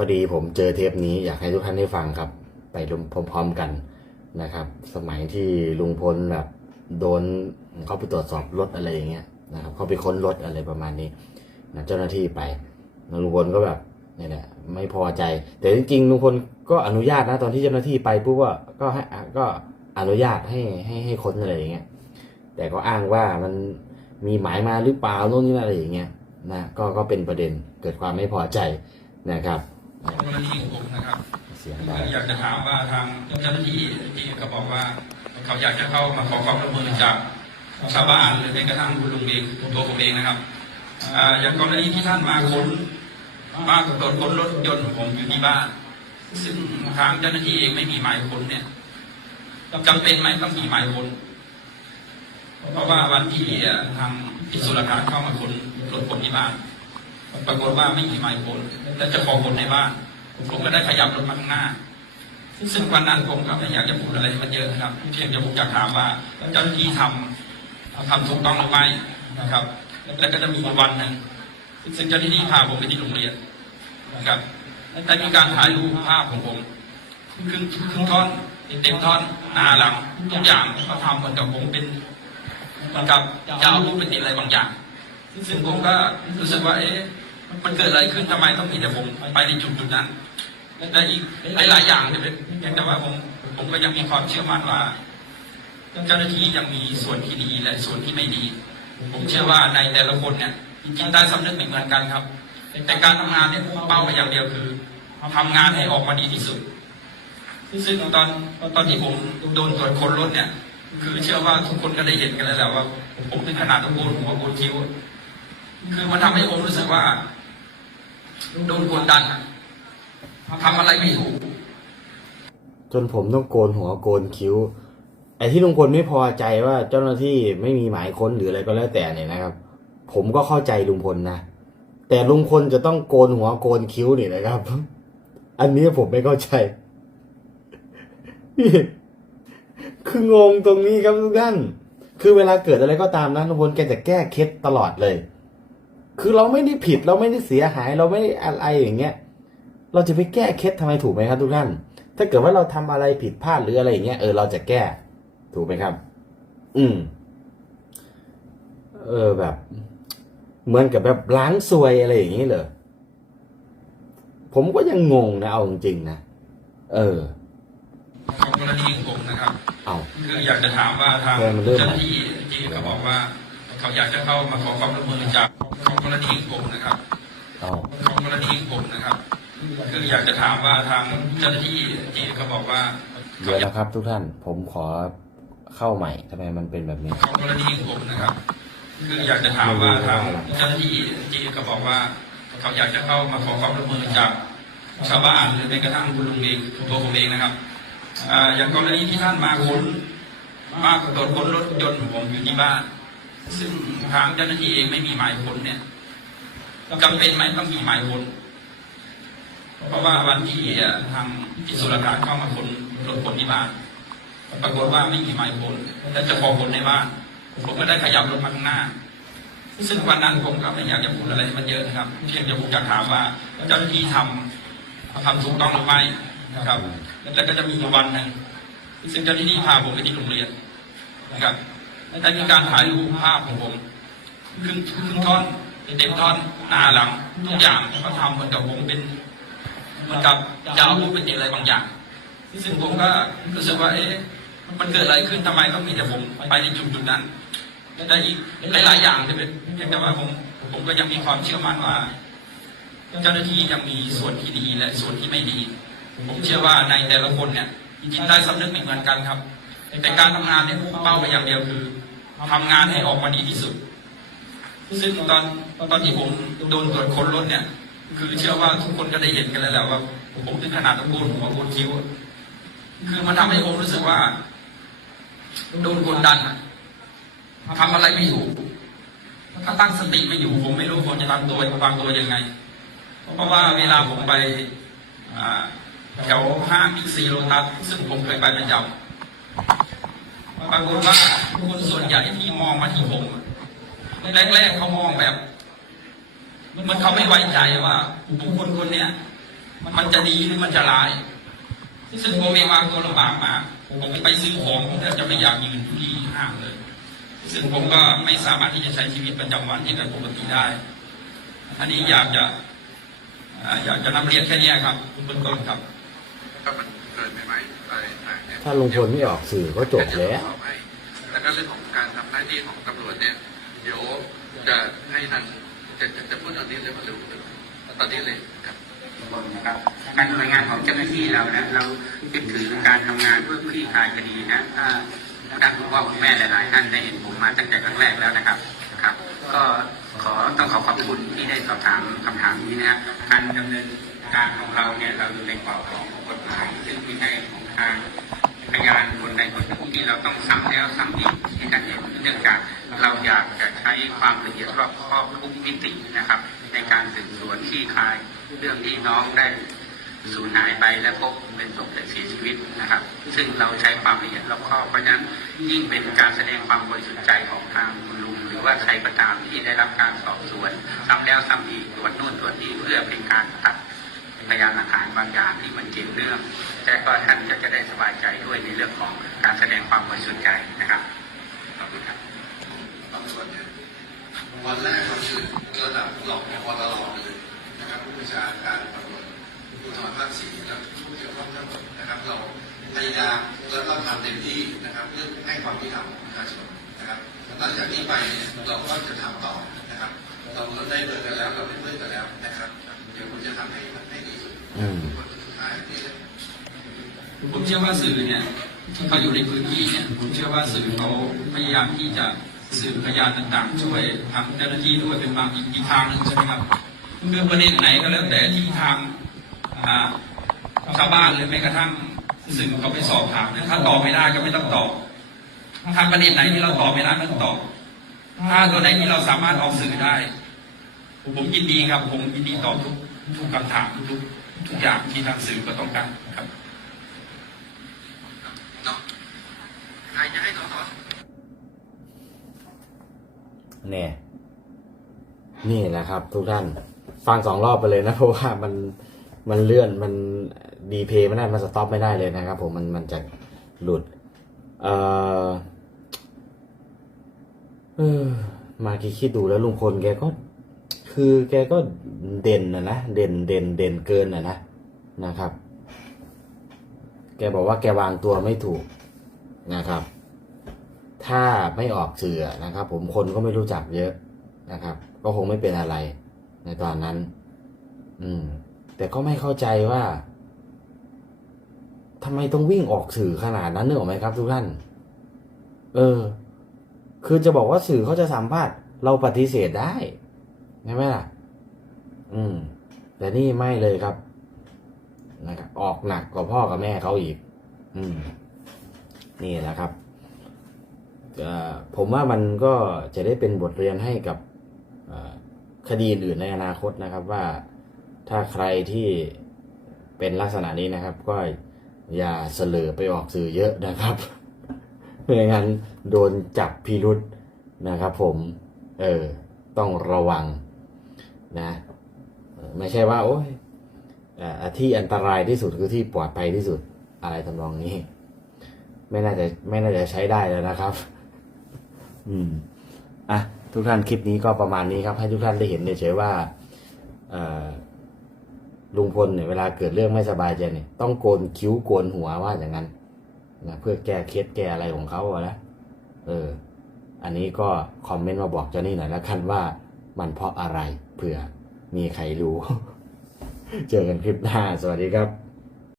พอดีผมเจอเทปนี้อยากให้ทุกท่านได้ฟังครับ ไปพร้อมๆกันนะครับ สมัยที่ลุงพลแบบโดนเขาไปตรวจสอบรถอะไรอย่างเงี้ยนะครับเขาไปค้นรถอะไรประมาณนี้นะเจ้าหน้าที่ไปแล้วลุงพลก็แบบนี่แหละไม่พอใจ แต่จริงๆลุงพลก็อนุญาตนะตอนที่เจ้าหน้าที่ไปปุ๊บว่าก็ให้ก็อนุญาตให้ให้ให้ค้นอะไรอย่างเงี้ยแต่ก็อ้างว่ามันมีหมายมาหรือเปล่าโน่นนี่อะไรอย่างเงี้ยนะก็ก็เป็นประเด็นเกิดความไม่พอใจนะครับ กรณีของผมนะครับเสียงคือดังอยากจะถามว่าทางเจ้าหน้าที่ที่เขาบอกว่า เขาอยากจะเข้ามาขอความร่วมมือจากชาวบ้านหรือแม้กระทั่งคุณลุงเองตัวผมเองนะครับอ่าอย่างกรณีที่ท่านมาค้นมาตรวจค้นรถยนต์ของผมอยู่ที่บ้าน ซึ่งทางเจ้าหน้าที่เองไม่มีหมายค้นเนี่ยจำเป็นไหมต้องมีหมายค้นเพราะว่าวันที่ทางพิสูจน์หลักฐานเข้ามาค้นรถคนที่บ้าน ปรากฏว่าไม่มีหมายค้นและจะของคนในบ้าน ผมก็ได้ขยับรถมาข้างหน้า ซึ่งวันนั้นผมก็ไม่อยากจะพูดอะไรมันเยอะนะครับเพียงแต่ผมอยากถามว่าเจ้าหน้าที่ทำทำถูกต้องหรือไม่นะครับ แล้วก็จะมีวันหนึ่งซึ่งเจ้าหน้าที่พาผมไปที่โรงเรียนนะครับได้มีการถ่ายรูปภาพของผมครึ่งครึ่งท่อนเต็มท่อนหน้าหลังทุกอย่างเขาทำเหมือนกับผมเป็นเหมือนกับจะเอารูปไปติดอะไรบางอย่าง ซึ่งผมก็รู้สึกว่าเอ๊ะมันเกิดอะไรขึ้นทำไมต้องมีแต่ผมไปในจุดจุดนั้นและอีกหลายๆอย่างเนี่ยเป็นเพียงแต่ว่าผมผมก็ยังมีความเชื่อมั่นว่า เจ้าหน้าที่ยังมีส่วนที่ดีและส่วนที่ไม่ดี ผมเชื่อว่าในแต่ละคนเนี่ยจิตใต้สำนึกไม่เหมือนกันครับ แต่การทำงานเนี่ยเป้าไปอย่างเดียวคือทำงานให้ออกมาดีที่สุดซึ่งตอนตอนที่ผมโดนตรวจค้นรถเนี่ย คือเชื่อว่าทุกคนก็ได้เห็นกันแล้วแหละว่า ผมถึงขนาดต้องโกนหัวโกนคิ้ว คือมันทำให้ผมรู้สึกว่าโดนกดดันอะทำอะไรไม่ถูกจนผมต้องโกนหัวโกนคิ้ว ไอ้ที่ลุงพลไม่พอใจว่าเจ้าหน้าที่ไม่มีหมายค้นหรืออะไรก็แล้วแต่เนี่ยนะครับ ผมก็เข้าใจลุงพลนะแต่ลุงพลจะต้องโกนหัวโกนคิ้วนี่นะครับ อันนี้ผมไม่เข้าใจคืองงตรงนี้ครับทุกท่าน คือเวลาเกิดอะไรก็ตามนะลุงพลแกจะแก้เคล็ดตลอดเลย คือเราไม่ได้ผิดเราไม่ได้เสียหาย เราไม่ได้อะไรอย่างเงี้ย เราจะไปแก้เคล็ดทำไมถูกไหมครับทุกท่าน ถ้าเกิดว่าเราทำอะไรผิดพลาดหรืออะไรอย่างเงี้ยเออเราจะแก้ ถูกไหมครับ อืม เออแบบ เหมือนกับแบบล้างซวยอะไรอย่างนี้เหรอผมก็ยังงงนะเอาจริงๆนะเออของกรณีของผมนะครับ เอาคืออยากจะถามว่าทางเออมันเริ่มเจ้าหน้าที่ที่เขาบอกว่า เขาอยากจะเข้ามาขอความร่วมมือจากของกรณีของผมนะครับเอาของกรณีของผมนะครับคืออยากจะถามว่าทางเจ้าหน้าที่ที่เขาบอกว่าเดี๋ยวนะครับ ทุกท่านผมขอเข้าใหม่ทำไมมันเป็นแบบนี้ของกรณีของผมนะครับ คืออยากจะถามว่าทางเจ้าหน้าที่ที่เขาบอกว่า เขาอยากจะเข้ามาขอความร่วมมือจากชาวบ้านหรือแม้กระทั่งคุณลุงเองตัวผมเองนะครับอ่าอย่างกรณีที่ท่านมาค้นมาตรวจค้นรถยนต์ของผมอยู่ที่บ้าน ซึ่งทางเจ้าหน้าที่เองไม่มีหมายค้นเนี่ยจำเป็นไหมต้องมีหมายค้นเพราะว่าวันที่ทางพิสูจน์หลักฐานเข้ามาค้นรถคนที่บ้าน ปรากฏว่าไม่มีหมายค้นและจะขอคนในบ้าน ผมก็ได้ขยับรถมาข้างหน้า ซึ่งวันนั้นผมก็ไม่อยากจะพูดอะไรมันเยอะนะครับเพียงแต่ผมอยากถามว่าเจ้าหน้าที่ทำทำถูกต้องหรือไม่นะครับแล้วก็จะมีวันหนึ่งซึ่งเจ้าหน้าที่พาผมไปที่โรงเรียนนะครับ ได้มีการถ่ายรูปภาพของผมครึ่งครึ่งท่อนเต็มท่อนหน้าหลังทุกอย่างเขาทำเหมือนกับผมเป็นเหมือนกับจะเอารูปไปติดอะไรบางอย่าง ซึ่งผมก็รู้สึกว่าเอ๊ะมันเกิดอะไรขึ้นทำไมต้องมีแต่ผมไปในจุดจุดนั้นและอีกหลายๆอย่างที่เป็นเพียงแต่ว่าผมผมก็ยังมีความเชื่อมั่นว่า เจ้าหน้าที่ยังมีส่วนที่ดีและส่วนที่ไม่ดี ผมเชื่อว่าในแต่ละคนเนี่ยจิตใต้สำนึกไม่เหมือนกันครับ แต่การทำงานเนี่ยเป้าไปอย่างเดียวคือทำงานให้ออกมาดีที่สุด ซึ่งตอนตอนที่ผมโดนตรวจค้นรถเนี่ย คือเชื่อว่าทุกคนก็ได้เห็นกันแล้วแหละว่าผมถึงขนาดต้องโกนหัวโกนคิ้วคือมันทำให้ผมรู้สึกว่าโดนกดดันอะทำอะไรไม่ถูกถ้าตั้งสติไม่อยู่ ผมไม่รู้ผมจะทำตัววางตัวยังไง เพราะว่าเวลาผมไปแถวห้างบิ๊กซีโลตัสซึ่งผมเคยไปประจำ ปรากฏว่าคนส่วนใหญ่ที่มองมาที่ผมแรกๆเขามองแบบ มันเขาไม่ไว้ใจว่าบุคคลคนเนี้ยมันจะดีหรือมันจะร้าย ซึ่งผมเองวางตัวลำบากมากผมไปซื้อของผมแทบจะไม่อยากยืนที่ห้างเลย ซึ่งผมก็ไม่สามารถที่จะใช้ชีวิตประจำวันที่เป็นปกติได้ อันนี้อยากจะอยากจะนำเรียนแค่นี้ครับเบื้องต้นครับก็มันเกินไปไหมไรต่างๆเนี่ย ถ้าลุงพลไม่ออกสื่อก็จบแล้วแล้วก็เรื่องของการทำหน้าที่ของตำรวจเนี่ยเดี๋ยวจะให้ทางจะจะจะพูดตอนนี้เลยว่าหรือตอนนี้เลยครับนะครับการทำงานของเจ้าหน้าที่เรานะเราคิดถึงการทำงานเพื่อคลี่คลายคดีนะถ้าท่านคุณพ่อคุณแม่หลายๆท่านได้เห็นผมมาตั้งแต่ครั้งแรกแล้วนะครับครับ ก็ขอต้องขอขอบคุณที่ได้สอบถามคำถามนี้นะการดำเนินการของเราเนี่ยเราอยู่ในกรอบของกฎหมายซึ่งมีใน เราต้องซ้ำแล้วซ้ำอีกที่ท่ารเนเนื่องจากเราอยากจะใช้ความละเอียดรอบคอบทุกมิตินะครับ ในการสืบสวนคลี่คลายเรื่องที่น้องได้สูญหายไปและพบเป็นศพและเสียชีวิตนะครับ ซึ่งเราใช้ความละเอียดรอบคอบเพราะฉะนั้นยิ่งเป็นการแสดงความบริสุทธิ์ใจของทางคุณลุงหรือว่าใครก็ตามที่ได้รับการสอบสวนซ้ำแล้วซ้ำอีกตรวจนู่นตรวจนี่เพื่อเป็นการตัดพยานหลักฐานบางอย่างที่มันเกี่ยวเนื่องแต่ก็ท่านก็จะได้สบายใจด้วยในเรื่องของ การแสดงความบริสุทธิ์ใจนะครับขอบคุณครับตำรวจเนี่ยวันแรกเราคือระดับหลอกพอเราลองเลยนะครับผู้บัญชาการตำรวจภูธรภาคสี่และผู้เกี่ยวข้องทั้งหมดนะครับเราพยายามแล้วก็ทำเต็มที่นะครับเพื่อให้ความยุติธรรมของประชาชนนะครับหลังจากนี้ไปเนี่ยเราก็จะทำต่อนะครับเราก็ได้เบอร์กันแล้วเราได้เบอร์กันแล้วนะครับเดี๋ยวผมจะทำให้มันให้ดีที่สุดอืมคนสุดท้ายนี่เลยผมเชื่อว่าสื่อเนี่ยที่ เขาอยู่ในพื้นที่เนี่ยผมเชื่อว่าสื่อเขาพยายามที่จะสืบพยานต่างๆ ช่วยทางเจ้าหน้าที่ด้วยเป็นบางอีกทางหนึ่งใช่ไหมครับเรื่องประเด็นไหนก็แล้วแต่ที่ทางชาวบ้านหรือแม้กระทั่งสื่อเขาไปสอบถามเนี่ยถ้าตอบไม่ได้ก็ไม่ต้องตอบถ้าประเด็นไหนที่เราตอบไม่ได้ไม่ต้องตอบถ้าตัวไหนที่เราสามารถออกสื่อได้ ผมยินดีครับ ผมยินดีตอบทุกทุกคำถามทุกทุกอย่างที่ทางสื่อก็ต้องการครับ เนาะใครจะให้ต่อต่อ แน่นี่แหละครับ ทุกท่าน ฟังสองรอบไปเลยนะเพราะว่ามันมันเลื่อนมันดีเพย์ไม่ได้มันสต็อปไม่ได้เลยนะครับ ผมมันมันจะหลุด เอ่อเออมาคิดคิดดูแล้วลุงพลแกก็ คือแกก็เด่นนะนะเด่นเด่นเด่นเกินนะนะนะครับ แกบอกว่าแกวางตัวไม่ถูกนะครับ ถ้าไม่ออกสื่อนะครับ ผมคนก็ไม่รู้จักเยอะนะครับ ก็คงไม่เป็นอะไรในตอนนั้น อืม แต่ก็ไม่เข้าใจว่าทำไมต้องวิ่งออกสื่อขนาดนั้นเนออกไหมครับ ทุกท่าน เออ คือจะบอกว่าสื่อเขาจะสัมภาษณ์เราปฏิเสธได้ใช่ไหมล่ะ อืม แต่นี่ไม่เลยครับนะครับออกหนักกว่าพ่อกับแม่เขาอีก อืม นี่แหละครับ ผมว่ามันก็จะได้เป็นบทเรียนให้กับคดีอื่นในอนาคตนะครับว่าถ้าใครที่เป็นลักษณะนี้นะครับ ก็อย่าเสลอไปออกสื่อเยอะนะครับไม่งั้นโดนจับพิรุษนะครับ ผม เออ ต้องระวังนะ ไม่ใช่ว่า โอ้ยอ่อที่อันตรายที่สุดคือที่ปลอดภัยที่สุดอะไรทำนองนี้ ไม่น่าจะไม่น่าจะใช้ได้แล้วนะครับ อืมอะทุกท่านคลิปนี้ก็ประมาณนี้ครับ ให้ทุกท่านได้เห็นเฉยๆว่าเอลุงพลเนี่ยเวลาเกิดเรื่องไม่สบายใจเนี่ยต้องโกนคิ้วโกนหัวว่าอย่างนั้นนะเพื่อแก้เคล็ดแก้อะไรของเขาอะนะเออ อันนี้ก็คอมเมนต์มาบอกเจ้านี่หน่อยแล้วกันว่ามันเพราะอะไรเผื่อมีใครรู้ เจอกันคลิปหน้า สวัสดีครับ